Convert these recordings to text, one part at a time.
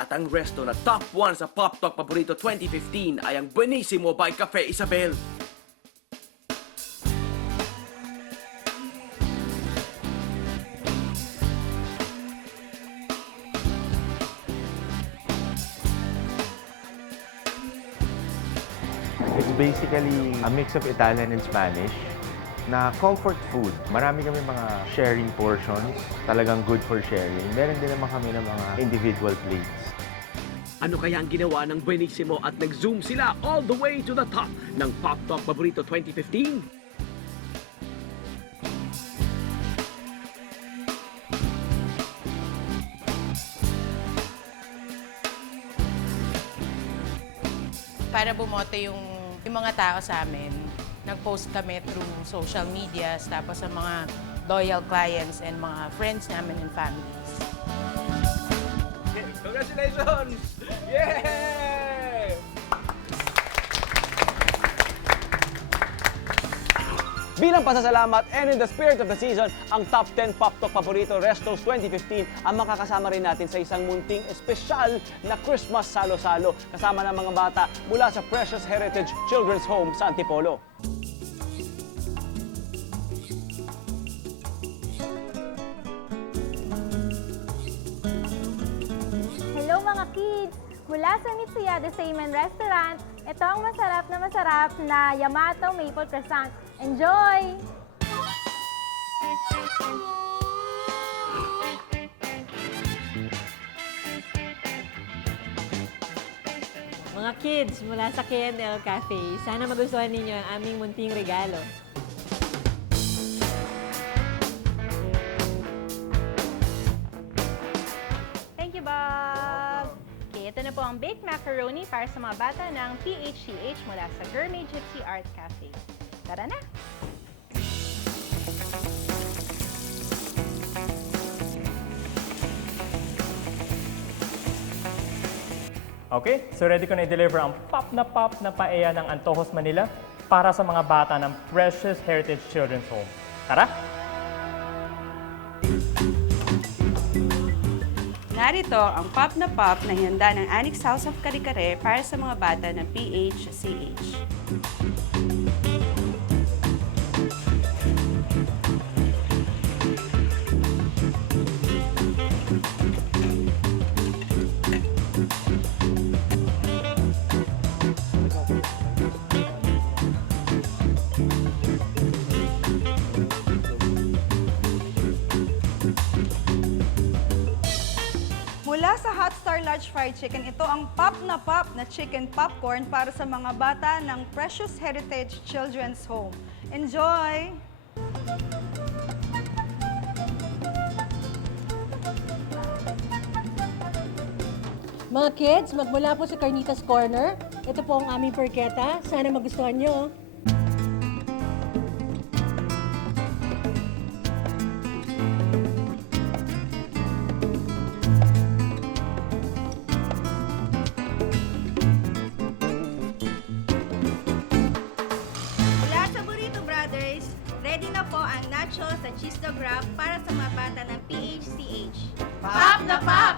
At ang resto na top 1 sa Pop Talk Paborito 2015 ay ang Buenissimo by Cafe Isabel. It's basically a mix of Italian and Spanish na comfort food. Marami kami mga sharing portions, talagang good for sharing. Meron din naman kami ng mga individual plates. Ano kaya ang ginawa ng Buenissimo at nag-zoom sila all the way to the top ng Pop Talk Paborito 2015? para bumoto yung, yung mga tao sa amin. Nag-post kami through social medias, tapos sa mga loyal clients and mga friends namin and families. Congratulations! Yeah! Bilang pasasalamat and in the spirit of the season, ang top 10 Pop Talk Paborito Restos 2015 ang makakasama rin natin sa isang munting espesyal na Christmas salo-salo kasama ng mga bata mula sa Precious Heritage Children's Home sa Antipolo. Mula sa Mitsuyade Seimen Restaurant, ito ang masarap na masarap na Yamato Maple Croissant. Enjoy! Mga kids mula sa KNL Cafe, sana magustuhan ninyo ang aming munting regalo. Na po ang baked macaroni para sa mga bata ng PHCH mula sa Gourmet Gypsy Art Cafe. Tara na! Okay, so ready ko na i-deliver ang pop na pop na paeya ng Antojos Manila para sa mga bata ng Precious Heritage Children's Home. Tara! Narito ang Pop na Pop na hinanda ng Annex House of Kare-Kare para sa mga bata ng PHCH. Mula sa Hot Star Large Fried Chicken, ito ang pop na pop na chicken popcorn para sa mga bata ng Precious Heritage Children's Home. Enjoy! Mga kids, magmula po sa Carnitas Corner. Ito po ang aming perketa. Sana magustuhan nyo. Wrap para sa mga bata ng PHCH. Pop na pop!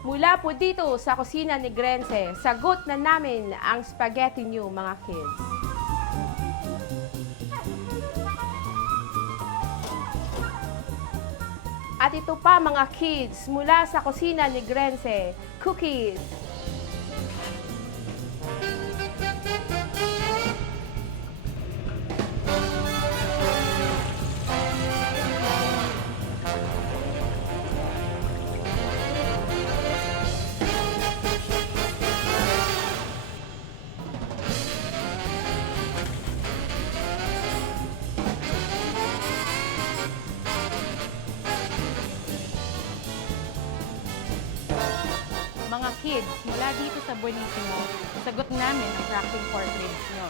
Mula po dito sa kusina ni Grenze, sagot na namin ang spaghetti niyo mga kids. At ito pa mga kids, mula sa kusina ni Grenze, cookies. Mga kids, mula dito sa Buenissimo, sagot namin ang cracking portraits nyo.